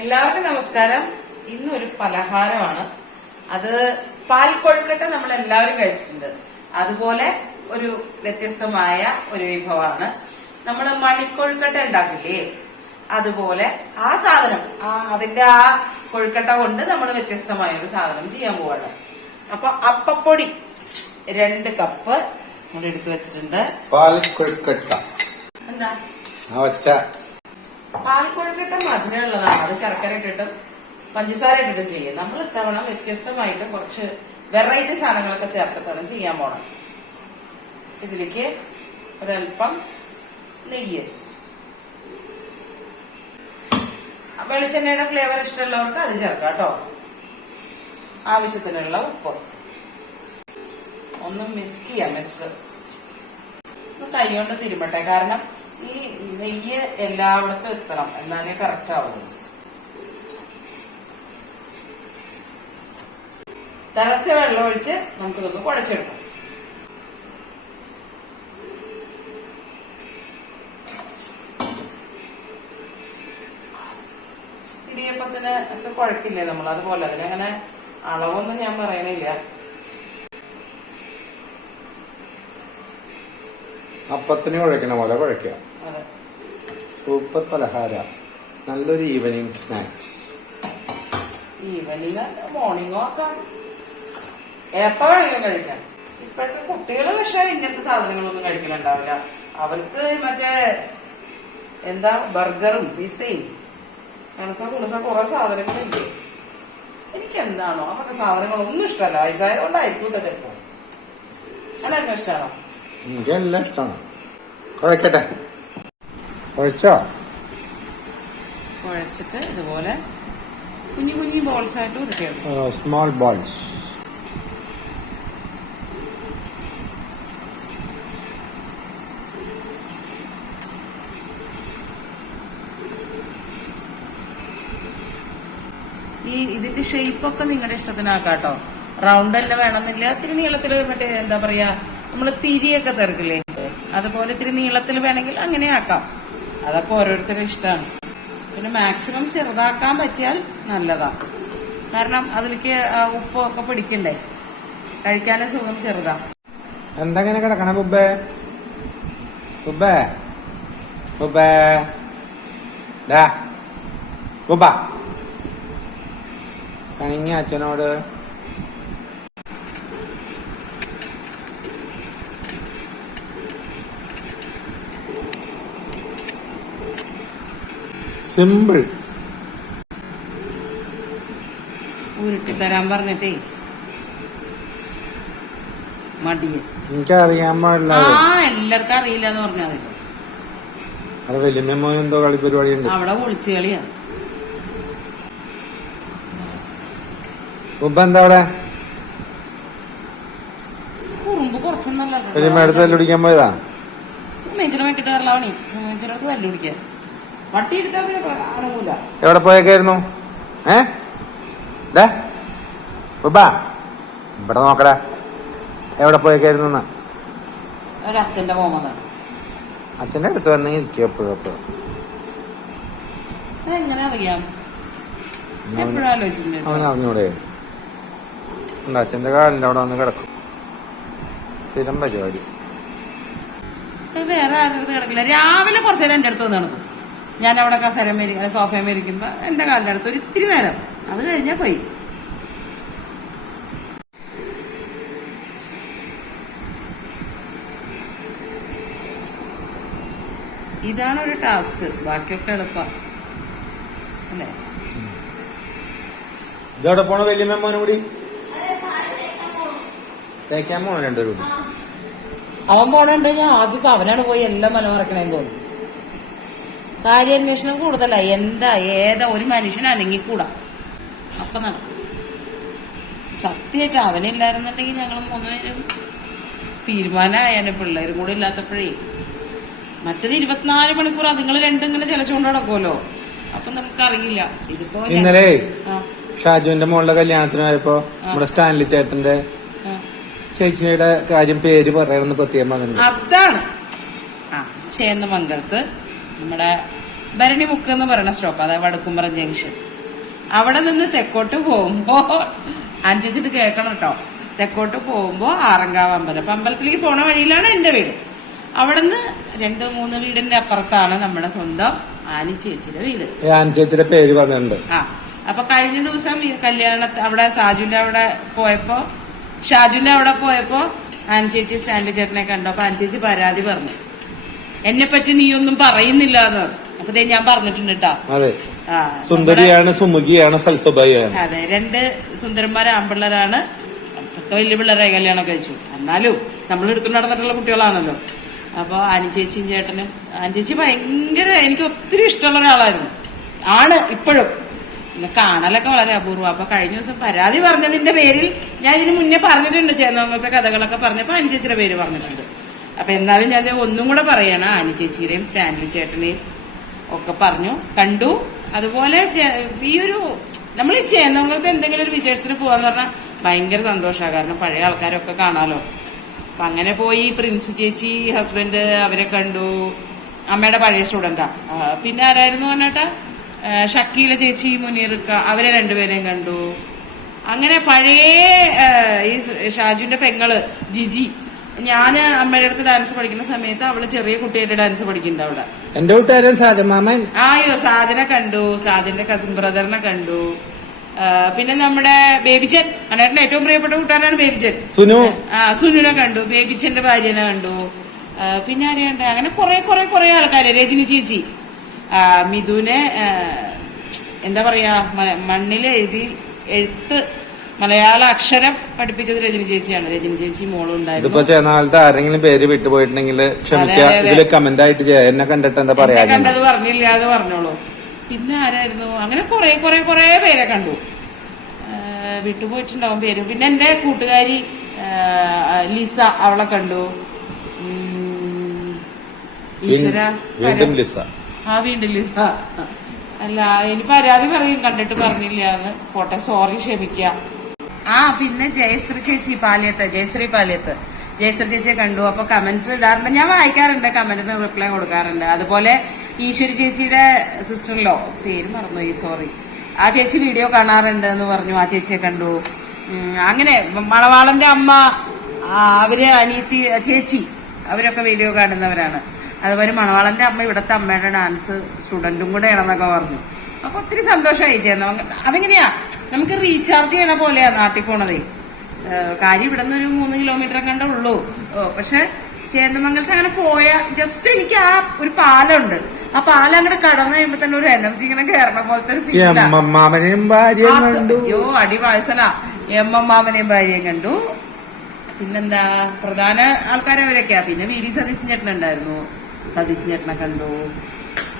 എല്ലാവർക്കും നമസ്കാരം. ഇന്നൊരു പലഹാരമാണ്. അത് പാൽക്കൊഴുക്കട്ട നമ്മൾ എല്ലാവരും കഴിച്ചിട്ടുണ്ട്. അതുപോലെ ഒരു വ്യത്യസ്തമായ ഒരു വിഭവമാണ്. നമ്മൾ മണിക്കൊഴുക്കട്ട ഉണ്ടാക്കില്ലേ, അതുപോലെ ആ സാധനം അതിന്റെ ആ കൊഴുക്കട്ട കൊണ്ട് നമ്മൾ വ്യത്യസ്തമായ ഒരു സാധനം ചെയ്യാൻ പോവാണ്. അപ്പൊ അപ്പപ്പൊടി 2 കപ്പ് നമ്മൾ എടുത്തു വെച്ചിട്ടുണ്ട്. പാൽക്കൊഴുക്കട്ട എന്താ പാൽക്കൊഴുക്കട്ട മധുരമുള്ളതാണ്. അത് ശർക്കര ഇട്ടിട്ടും പഞ്ചസാര ഇട്ടിട്ടും ചെയ്യും. നമ്മൾ ഇത്തവണ വ്യത്യസ്തമായിട്ട് കുറച്ച് വെറൈറ്റി സാധനങ്ങളൊക്കെ ചേർത്തിട്ടാണ് ചെയ്യാൻ പോണം. ഇതിലേക്ക് ഒരൽപ്പം നെയ്യ്, വെളിച്ചെണ്ണയുടെ ഫ്ലേവർ ഇഷ്ടമുള്ളവർക്ക് അത് ചേർക്കാം കേട്ടോ. ആവശ്യത്തിനുള്ള ഉപ്പ്, ഒന്ന് മിക്സ് ചെയ്യാം. കൈ കൊണ്ട് തിരുമട്ടെ, കാരണം ഈ നെയ്യ് എല്ലായിടത്തും എത്തണം, എന്നാലേ കറക്റ്റ് ആവുള്ളൂ. തിളച്ച വെള്ളം ഒഴിച്ച് നമുക്കിതൊന്ന് കുഴച്ചെടുക്കാം. ഇടിയപ്പത്തിന് ഒക്കെ കുഴക്കില്ലേ നമ്മൾ, അതുപോലെ അതിനങ്ങനെ അളവൊന്നും ഞാൻ പറയണില്ല. അപ്പത്തിന് കുഴക്കണ പോലെ കുഴക്കുക. സൂപ്പർ പലഹാര, നല്ലൊരു ഈവനിങ് സ്നാക്സ്. ഈവനിങ് മോർണിംഗോ ആക്കാം, എപ്പോ വേണമെങ്കിലും കഴിക്കാം. ഇപ്പോഴത്തെ കുട്ടികൾ പക്ഷെ ഇങ്ങനത്തെ സാധനങ്ങളൊന്നും കഴിക്കലുണ്ടാവില്ല. അവർക്ക് മറ്റേ എന്താ ബർഗറും പിസയും കുറെ സാധനങ്ങളില്ലേ. എനിക്ക് എന്താണോ അതൊക്കെ സാധനങ്ങളൊന്നും ഇഷ്ടമല്ല. വയസ്സായതുകൊണ്ടായിരിക്കും ചിലപ്പോ. അതെന്നെ ഇഷ്ടമാണോ? എനിക്കെല്ലാം ഇഷ്ടമാണ്. കുഴക്കട്ടെ. കുഴച്ചോ? കുഴച്ചിട്ട് ഇതുപോലെ കുഞ്ഞു കുഞ്ഞു ബോൾസ് ആയിട്ട് ഉരുട്ടിയെടുക്കും. Small balls. ഇതിന്റെ ഷേപ്പൊക്കെ നിങ്ങളുടെ ഇഷ്ടത്തിനാക്കാട്ടോ. റൗണ്ട് തന്നെ വേണമെന്നില്ല. ഇത്തിരി നീളത്തില് മറ്റേ എന്താ പറയാ, നമ്മള് തിരിയൊക്കെ തിരക്കില്ലേ, അതുപോലെ ഇത്തിരി നീളത്തിൽ വേണമെങ്കിൽ അങ്ങനെ ആക്കാം. അതൊക്കെ ഓരോരുത്തരുടെ ഇഷ്ടമാണ്. പിന്നെ മാക്സിമം ചെറുതാക്കാൻ പറ്റിയാൽ നല്ലതാ, കാരണം അതിലേക്ക് ഉപ്പൊക്കെ പിടിക്കണ്ടേ. കഴിക്കാനും സുഖം ചെറുതാ. എന്തെങ്ങനെ കിടക്കണം ബുബേ? ബുബേ ബുബേ ബുബ കഴിഞ്ഞ അച്ഛനോട് സിമ്പിൾ ഉരുട്ടിത്തരാൻ പറഞ്ഞിട്ടേ മടിയ. എനിക്കറിയാൻ പാടില്ല. എല്ലാവർക്കും അറിയില്ല എന്ന് പറഞ്ഞാൽ അത് വലിയ മോൻ എന്തോ കളിപ്പരിപാടി ഉണ്ട് അവിടെ. ഒളിച്ചു കളിയാണ്. ഉപ്പ എന്താ അവിടെ? കുറുമ്പ് കുറച്ചൊന്നല്ല, വലിയമ്മ തല്ലുപിടിക്കാൻ പോയതാ. സുമേച്ചിനെ വെക്കിട്ട് കയറലാവണി. സുമേച്ചിയുടെ അടുത്ത് തല്ലുപിടിക്കാൻ വട്ടി എടുത്താൽ അറിയൂല. എവിടെ പോയേക്കായിരുന്നു? ഉപ്പ ഇവിടെ നോക്കടാ, എവിടെ പോയേക്കായിരുന്നു? ഒരച്ഛന്റെ മോമതാണ്. അച്ഛന്റെ അടുത്ത് വന്ന് ഇരിക്കും എപ്പോഴും. എങ്ങനെ അറിയാം? എപ്പോഴും ആലോചിച്ചിട്ടുണ്ട്. അവൻ അറിഞ്ഞൂടെ? അച്ഛന്റെ കാലിന്റെ അവിടെ വന്ന് കിടക്കും. സ്ഥിരം പരിപാടി. വേറെ ആരുടെ അടുത്ത് കിടക്കില്ല. രാവിലെ കുറച്ചു നേരം എന്റെ അടുത്ത് വന്ന് നടക്കും. ഞാൻ അവിടെ കസേര സോഫയിൽ ഇരിക്കുമ്പോ എന്റെ കാലിന്റെ അടുത്ത് ഒരു ഇത്തിരി നേരം, അത് കഴിഞ്ഞാ പോയി. ഇതാണ് ഒരു ടാസ്ക്, ബാക്കിയൊക്കെ എളുപ്പം അല്ലേ? ഇതോടെ പോണ വലിയ മോനും കൂടി തേക്കാൻ പോണോ? 2 രൂപ അവൻ പോണെണ്ടെങ്കിൽ ആദ്യം അവനാണ് പോയി എല്ലാം മനമറക്കണേന്ന് തോന്നുന്നു. കാര്യാന്വേഷണം കൂടുതലാ. ഏതാ ഒരു മനുഷ്യൻ അനങ്ങിക്കൂടാ. അപ്പൊ നടക്കും. സത്യമായിട്ട് അവനില്ലായിരുന്നുണ്ടെങ്കിൽ ഞങ്ങൾ 3 പേരും തീരുമാനമായാലും, പിള്ളേരും കൂടെ ഇല്ലാത്തപ്പോഴേ. മറ്റത് 24 മണിക്കൂർ അതുങ്ങൾ രണ്ടും ഇങ്ങനെ ചിലച്ചുകൊണ്ട് നടക്കുമല്ലോ. അപ്പൊ നമുക്കറിയില്ല. ഇതിപ്പോ ഇന്നലെ ഷാജുവിന്റെ മോളുടെ കല്യാണത്തിന് പോയപ്പോ നമ്മുടെ സ്റ്റാൻലി ചേട്ടന്റെ ചേച്ചിയുടെ കാര്യം പേര് പറയണമെന്ന് പ്രത്യേകം പറഞ്ഞു. അതാണ് ചേന്നമംഗലത്ത് നമ്മുടെ ഭരണിമുക്ക് എന്ന് പറയുന്ന സ്റ്റോപ്പ്, അതായത് വടക്കുംപുറം ജംഗ്ഷൻ. അവിടെ നിന്ന് തെക്കോട്ട് പോകുമ്പോ അഞ്ചിച്ചിട്ട് കേൾക്കണം കേട്ടോ. തെക്കോട്ട് പോകുമ്പോ ആറങ്കാവ് അമ്പലം. അപ്പൊ അമ്പലത്തിലേക്ക് പോണ വഴിയിലാണ് എന്റെ വീട്. അവിടെ നിന്ന് 2-3 വീടിന്റെ അപ്പുറത്താണ് നമ്മുടെ സ്വന്തം ആനി ചേച്ചിയുടെ വീട്. ആനി ചേച്ചിയുടെ പേര് പറഞ്ഞിട്ടുണ്ട്. ആ അപ്പൊ കഴിഞ്ഞ ദിവസം ഈ അവിടെ ഷാജുന്റെ അവിടെ പോയപ്പോ ആനി ചേച്ചി സ്റ്റാൻലി ചേട്ടനെ കണ്ടു. അപ്പൊ ആനി ചേച്ചി പരാതി പറഞ്ഞു, എന്നെ പറ്റി നീ ഒന്നും പറയുന്നില്ല എന്ന് പറഞ്ഞു. അപ്പൊ ഞാൻ പറഞ്ഞിട്ടുണ്ട് കേട്ടോ. അതെ, സുന്ദരിയാണ്, സുമുഖിയാണ്, സൽസ്വഭാവിയാണ്. അതെ, 2 സുന്ദരന്മാരെ ആൺപിള്ളേരാണ്. വലിയ പിള്ളേരെ കല്യാണം കഴിച്ചു. എന്നാലും നമ്മൾ എടുത്തു നടന്നിട്ടുള്ള കുട്ടികളാണല്ലോ. അപ്പൊ ആനി ചേച്ചിയും ചേട്ടനും, ആനി ചേച്ചി ഭയങ്കര എനിക്ക് ഒത്തിരി ഇഷ്ടമുള്ള ഒരാളായിരുന്നു, ആണ് ഇപ്പോഴും. പിന്നെ കാണലൊക്കെ വളരെ അപൂർവം. അപ്പൊ കഴിഞ്ഞ ദിവസം പരാതി പറഞ്ഞതിന്റെ പേരിൽ ഞാൻ ഇതിന് മുന്നേ പറഞ്ഞിട്ടുണ്ട്, ചേന്നവങ്ങളുടെ കഥകളൊക്കെ പറഞ്ഞപ്പോ ആനി ചേച്ചിയുടെ പേര് പറഞ്ഞിട്ടുണ്ട്. അപ്പൊ എന്നാലും ഞാൻ ഒന്നും കൂടെ പറയണം, ആനി ചേച്ചിയുടെയും സ്റ്റാൻലി ചേട്ടനെയും ഒക്കെ പറഞ്ഞു, കണ്ടു. അതുപോലെ ഈ ഒരു നമ്മൾ ഈ ചേന്നവങ്ങൾക്ക് എന്തെങ്കിലും ഒരു വിശേഷത്തിന് പോവാന്ന് പറഞ്ഞാൽ ഭയങ്കര സന്തോഷമാണ്. കാരണം പഴയ ആൾക്കാരൊക്കെ കാണാലോ. അപ്പൊ അങ്ങനെ പോയി. പ്രിൻസ് ചേച്ചി, ഹസ്ബൻഡ്, അവരെ കണ്ടു. അമ്മയുടെ പഴയ സ്റ്റുഡന്റാ. പിന്നെ ആരായിരുന്നു പറഞ്ഞേട്ടാ, ഷക്കീല ചേച്ചി, മുനീർക്ക, അവരെ 2 പേരെയും കണ്ടു. അങ്ങനെ പഴയ ഈ ഷാജുവിന്റെ പെങ്ങള് ജിജി, ഞാന് അമ്മയുടെ അടുത്ത് ഡാൻസ് പഠിക്കുന്ന സമയത്ത് അവള് ചെറിയ കുട്ടിയായിട്ട് ഡാൻസ് പഠിക്കുന്നുണ്ട് അവിടെ. എന്റെ കൂട്ടുകാരൻ സാജമാമൻ. അയ്യോ, സാജനെ കണ്ടു, സാജന്റെ കസിൻ ബ്രദറിനെ കണ്ടു. പിന്നെ നമ്മുടെ ബേബിച്ചൻ, അണ്ണേട്ടന്റെ ഏറ്റവും പ്രിയപ്പെട്ട കൂട്ടുകാരാണ് ബേബിച്ചൻ. സുനുനെ കണ്ടു, ബേബിച്ചന്റെ ഭാര്യനെ കണ്ടു. പിന്നെ ആരെയുണ്ട്, അങ്ങനെ കുറെ ആൾക്കാര്. രജനി ചേച്ചി, മിഥുനെ എന്താ പറയാ, മണ്ണിൽ എഴുത്ത് മലയാള അക്ഷരം പഠിപ്പിച്ചത് രജനി ചേച്ചിയാണ്. രജനി ചേച്ചി മോളും ഉണ്ടായിരുന്നു. ഇതിപ്പോ ചെന്നാലത്തെ ആരെങ്കിലും പേര് വിട്ടുപോയിട്ടുണ്ടെങ്കിൽ ക്ഷമിക്കുക, ഇതില് കമന്റ് ആയിട്ട് എന്നെ കണ്ടിട്ട് എന്താ പറയാ, കണ്ടത് പറഞ്ഞില്ല അത് പറഞ്ഞോളൂ. പിന്നെ ആരായിരുന്നു, അങ്ങനെ കുറെ പേരെ കണ്ടു. വിട്ടുപോയിട്ടുണ്ടാവും പേര്. പിന്നെ എന്റെ കൂട്ടുകാരി ലിസ, അവളെ കണ്ടു. ഈശ്വര, വീണ്ടും ലിസ. വീണ്ടും ലിസ. അല്ല, ഇനി പരാതി പറയും കണ്ടിട്ട് പറഞ്ഞില്ല എന്ന്. പോട്ടെ, സോറി, ക്ഷമിക്കാം. പിന്നെ ജയശ്രീ ചേച്ചി പാലിയത്ത്, ജയശ്രീ ചേച്ചിയെ കണ്ടു. അപ്പൊ കമന്റ്സ് ഇടാറുണ്ട്, ഞാൻ വായിക്കാറുണ്ട്, കമന്റിന് റിപ്ലൈ കൊടുക്കാറുണ്ട്. അതുപോലെ ഈശ്വരി ചേച്ചിയുടെ സിസ്റ്ററിലോ, പേര് മറന്നുപോയി, സോറി, ആ ചേച്ചി വീഡിയോ കാണാറുണ്ട് എന്ന് പറഞ്ഞു. ആ ചേച്ചിയെ കണ്ടു. അങ്ങനെ മണവാളന്റെ അമ്മ, അവര് അനിയത്തി ചേച്ചി, അവരൊക്കെ വീഡിയോ കാണുന്നവരാണ്. അതുപോലെ മണവാളന്റെ അമ്മ ഇവിടത്തെ അമ്മയുടെ ഡാൻസ് സ്റ്റുഡന്റും കൂടെ ആണെന്നൊക്കെ പറഞ്ഞു. അപ്പൊ ഒത്തിരി സന്തോഷമായി ചേർന്നു. അതെങ്ങനെയാ, നമുക്ക് റീചാർജ് ചെയ്യണ പോലെയാ നാട്ടിൽ പോണതേ. കാര്യം ഇവിടെ നിന്ന് ഒരു 3 കിലോമീറ്റർ കണ്ടേ ഉള്ളൂ. പക്ഷെ ചേന്ദമംഗലത്ത് അങ്ങനെ പോയ ജസ്റ്റ് എനിക്ക് ആ ഒരു പാലമുണ്ട്, ആ പാലം അങ്ങോട്ട് കടന്നു കഴിയുമ്പോ തന്നെ ഒരു എനർജി ഇങ്ങനെ കയറണ പോലത്തെ ഒരു ഫീലോ. അടിവാഴ്സല എമ്മമാമനെയും ഭാര്യയും കണ്ടു. പിന്നെന്താ, പ്രധാന ആൾക്കാരവരൊക്കെയാ. പിന്നെ വി ഡി സതീശൻ ചേട്ടനുണ്ടായിരുന്നു, സതീശൻ ചേട്ടനെ കണ്ടു.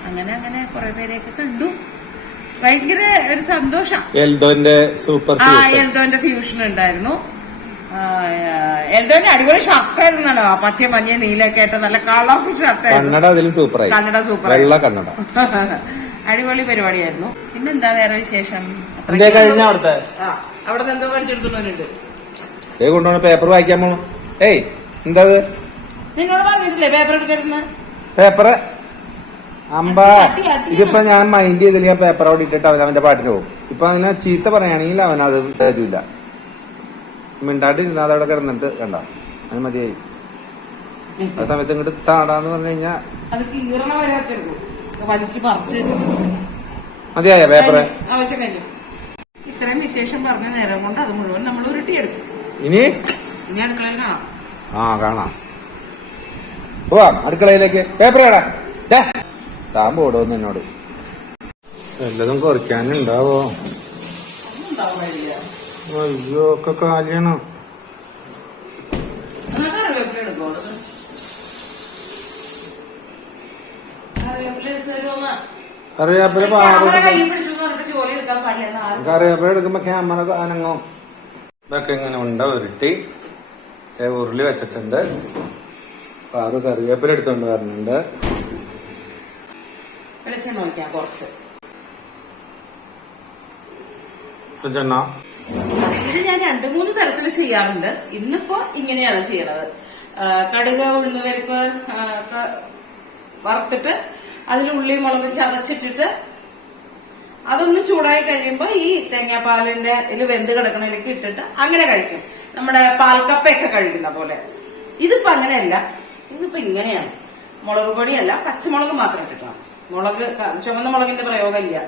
അങ്ങനെ കുറെ പേരെയൊക്കെ കണ്ടു. ഭയങ്കര ഒരു സന്തോഷം. എൽദോന്റെ ഫ്യൂഷൻ ഉണ്ടായിരുന്നു. എൽദോന്റെ അടിപൊളി ഷർട്ടായിരുന്നല്ലോ, പച്ച മഞ്ഞ നീലൊക്കെ ആയിട്ട് നല്ല കളർഫുൾ ഷർട്ടായിരുന്നു. കന്നഡ സൂപ്പർ, അടിപൊളി പരിപാടിയായിരുന്നു. പിന്നെന്താ വേറെ വിശേഷം? അവിടെ എന്തോ കഴിച്ചെടുക്കുന്നുണ്ട്. കൊണ്ടുപോണ പേപ്പർ വായിക്കാൻ പോണു. എന്താ നിന്നോട് പറഞ്ഞിട്ടില്ലേ പേപ്പർ എടുക്കരുന്ന്? പേപ്പറ് ഇതിപ്പോ ഞാൻ മൈൻഡ് ചെയ്തില്ല, ഞാൻ പേപ്പർ അവിടെ ഇട്ടിട്ട് അവന്റെ പാട്ടിന് പോകും. ഇപ്പൊ അതിനെ ചീത്ത പറയുകയാണെങ്കിൽ അവനത് തരൂല. മിണ്ടാട്ടിരുന്ന അതവിടെ കിടന്നിട്ട് കണ്ട അത് മതിയായി. ആ സമയത്ത് ഇങ്ങോട്ട് താടാന്ന് പറഞ്ഞു കഴിഞ്ഞാ മതിയായ പേപ്പറ്. ഇത്രയും വിശേഷം പറഞ്ഞ നേരം കൊണ്ട് അത് മുഴുവൻ നമ്മൾ ഉരുട്ടിയെടുത്തു. ഇനി അടുക്കളയിൽ കാണാം. കാണാം, പോവാം അടുക്കളയിലേക്ക്. പേപ്പർ കേടാ താൻ പോടോന്ന് എന്നോട്. വല്ലതും കുറയ്ക്കാനുണ്ടാവോ? അയ്യോ, ഒക്കെ കാലിയാണ്. കറിവേപ്പില എടുക്കുമ്പോ ക്യാമറ അനങ്ങും. ഇതൊക്കെ ഇങ്ങനെ ഉണ്ട ഉരുട്ടി ഉരുളി വെച്ചിട്ടുണ്ട്. അപ്പൊ അത് കറിവേപ്പില എടുത്തോണ്ട് വരുന്നുണ്ട്. വെളിച്ചെണ്ണ ഒഴിക്കാം കുറച്ച്. ഇത് ഞാൻ 2-3 തരത്തിൽ ചെയ്യാറുണ്ട്. ഇന്നിപ്പോ ഇങ്ങനെയാണ് ചെയ്യണത്. കടുക്, ഉഴുന്നുപരിപ്പ് വറുത്തിട്ട് അതിൽ ഉള്ളി മുളകും ചതച്ചിട്ടിട്ട് അതൊന്ന് ചൂടായി കഴിയുമ്പോ ഈ തേങ്ങാപ്പാലിന്റെ ഇതിൽ വെന്ത് കിടക്കണതിലേക്ക് ഇട്ടിട്ട് അങ്ങനെ കഴിക്കും. നമ്മുടെ പാൽക്കപ്പയൊക്കെ കഴിക്കുന്ന പോലെ. ഇതിപ്പോ അങ്ങനെയല്ല, ഇതിപ്പോ ഇങ്ങനെയാണ്. മുളക് പൊടിയല്ല, പച്ചമുളക് മാത്രം ഇട്ടിട്ടാണ്. മുളക് ചുവന്ന മുളകിന്റെ പ്രയോഗമില്ല.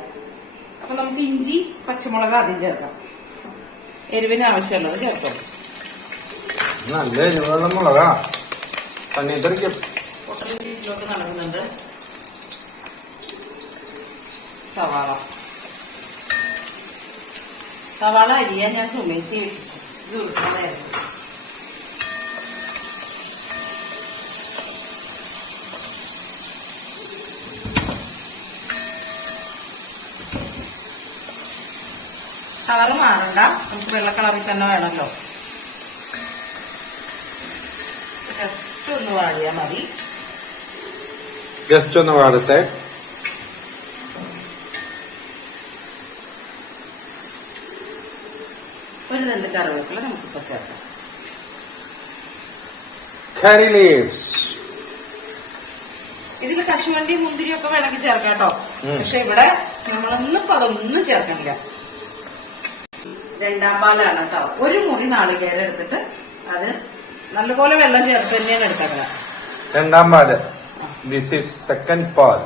അപ്പൊ നമുക്ക് ഇഞ്ചി പച്ചമുളക് ആദ്യം ചേർക്കാം. എരിവിന് ആവശ്യമുള്ളത് ചേർക്കാം. നല്ല എരിവുള്ള മുളകാ. പന്നീട്ടരിക്കും പൊട്ടലിലോട്ട് നടക്കുന്നുണ്ട്. സവാള അരിയാൻ ഞാൻ ചുമച്ച് ഇത് ഉരുട്ടാനായിരുന്നു. കളറ് മാറണ്ട, നമുക്ക് വെള്ള കളറിൽ തന്നെ വേണമല്ലോ. ജസ്റ്റ് ഒന്ന് വാടിയാ മതി. ജസ്റ്റ് ഒന്ന് വാടത്തെ. ഒരു രണ്ട് കറിവേപ്പില നമുക്കിപ്പോ ചേർക്കാം. കറി ലീവ്സ്. ഇതിൽ കശുവണ്ടി മുന്തിരിയൊക്കെ വേണമെങ്കിൽ ചേർക്കാം കേട്ടോ. പക്ഷെ ഇവിടെ നമ്മളൊന്നും അതൊന്നും ചേർക്കണില്ല. രണ്ടാം പാലാണ് കേട്ടോ. ഒരു മുറി നാളികേരം എടുത്തിട്ട് അത് നല്ലപോലെ വെള്ളം ചേർത്ത് തന്നെയാണ് എടുത്തേക്കണം. രണ്ടാം പാല്. ദിസ് ഈസ് സെക്കൻഡ് പാൽ.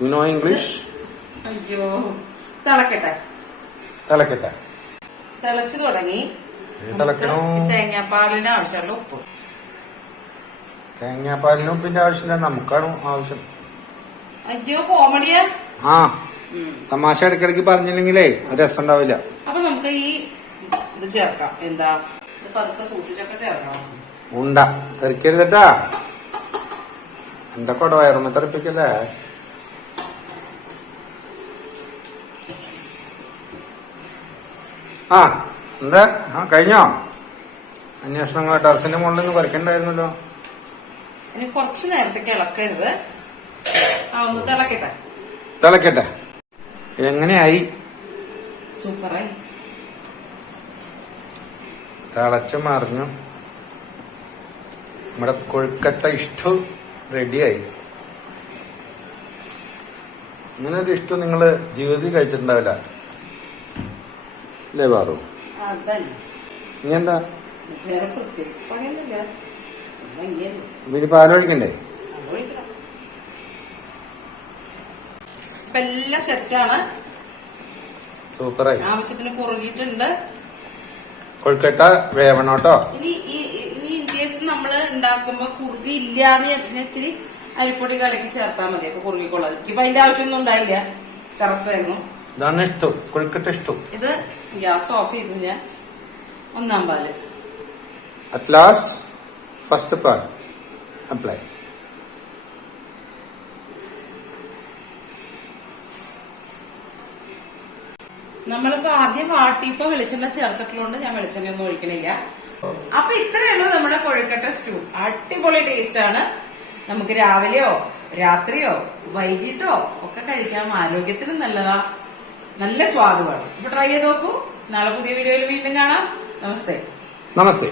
You know English? അയ്യോ, തിളക്കട്ടെ. തിളക്കട്ടെ. തിളച്ചു തുടങ്ങി. തേങ്ങാപ്പാലിന് ആവശ്യമുള്ള ഉപ്പ്. തേങ്ങാപ്പാലിന് ഉപ്പിന്റെ ആവശ്യമില്ല, നമുക്കാണ് ആവശ്യം. അയ്യോ, കോമഡിയാ. ആ, തമാശ ഇടയ്ക്കിടയ്ക്ക് പറഞ്ഞില്ലെങ്കിലേ ഒരു രസം ഉണ്ടാവില്ല. അപ്പൊ നമുക്ക് ഈ ഇത് ചേർക്കാം. എന്താ, പതുക്കെ സൂക്ഷിച്ചൊക്കെ ചേർക്കണം. ഉണ്ട തെറിക്കരുതട്ടാ. എന്റെ കൊട വയറുമ്പോ തെറിപ്പിക്കല്ലേ. ആ, എന്താ? ആ, കഴിഞ്ഞോ? അന്വേഷണങ്ങൾ ടെറസിന്റെ മുകളിൽ നിന്ന് കുറയ്ക്കണ്ടായിരുന്നല്ലോ. ഇനി കുറച്ചു നേരത്തേക്ക് ഇളക്കരുത്. ഒന്ന് തിളക്കട്ടെ. തിളക്കട്ടെ. എങ്ങനെയായി? സൂപ്പറായി. തിളച്ചു മറിഞ്ഞു. നമ്മുടെ കൊഴുക്കട്ട ഇഷ്ടം റെഡിയായി. ഇങ്ങനെ ഒരു ഇഷ്ടം നിങ്ങള് ജീവിതത്തിൽ കഴിച്ചിട്ടുണ്ടാവില്ല അല്ലേ പാറു? അതല്ല, ഇനി എന്താ? വേറെ പ്രത്യേകിച്ച് പണിയൊന്നുമില്ല. പിന്നെ പാലൊഴിക്കണ്ടേ? ഇപ്പൊ എല്ലാം സെറ്റാണ്. സൂപ്പറായി. ആവശ്യത്തിന് കുറുകിയിട്ടുണ്ട്. കൊഴുക്കട്ട വേവണോട്ടോ. ഇനി ഇൻ കേസ് നമ്മള് ഉണ്ടാക്കുമ്പോ കുറുകി ഇല്ലാന്ന് വെച്ചാൽ ഇത്തിരി അരിപ്പൊടി കലക്കി ചേർത്താൽ മതി. അപ്പൊ കുറുകിക്കൊള്ളാം. എനിക്കിപ്പോ അതിന്റെ ആവശ്യമൊന്നും ഉണ്ടായില്ല. കറക്റ്റ് ആയിരുന്നു. ഇതാണ് ഇഷ്ടം, കൊഴുക്കട്ട ഇഷ്ടം. ഇത് ഗ്യാസ് ഓഫ് ചെയ്തു ഞാൻ. ഒന്നാം പാല്. അറ്റ് ലാസ്റ്റ് ഫസ്റ്റ് പാൽ അപ്ലൈ. നമ്മളിപ്പോ ആദ്യം വാട്ടിയപ്പോ വെളിച്ചെണ്ണ ചേർത്തിട്ടുള്ളതുകൊണ്ട് ഞാൻ വെളിച്ചെണ്ണ ഒന്നും ഒഴിക്കണില്ല. അപ്പൊ ഇത്രയേ ഉള്ളൂ നമ്മുടെ കൊഴുക്കട്ട സ്റ്റൂ. അടിപൊളി ടേസ്റ്റ് ആണ്. നമുക്ക് രാവിലെയോ രാത്രിയോ വൈകിട്ടോ ഒക്കെ കഴിക്കാം. ആരോഗ്യത്തിനും നല്ലതാ, നല്ല സ്വാദുമാണ്. അപ്പൊ ട്രൈ ചെയ്ത് നോക്കൂ. നാളെ പുതിയ വീഡിയോയിൽ വീണ്ടും കാണാം. നമസ്തേ. നമസ്തേ.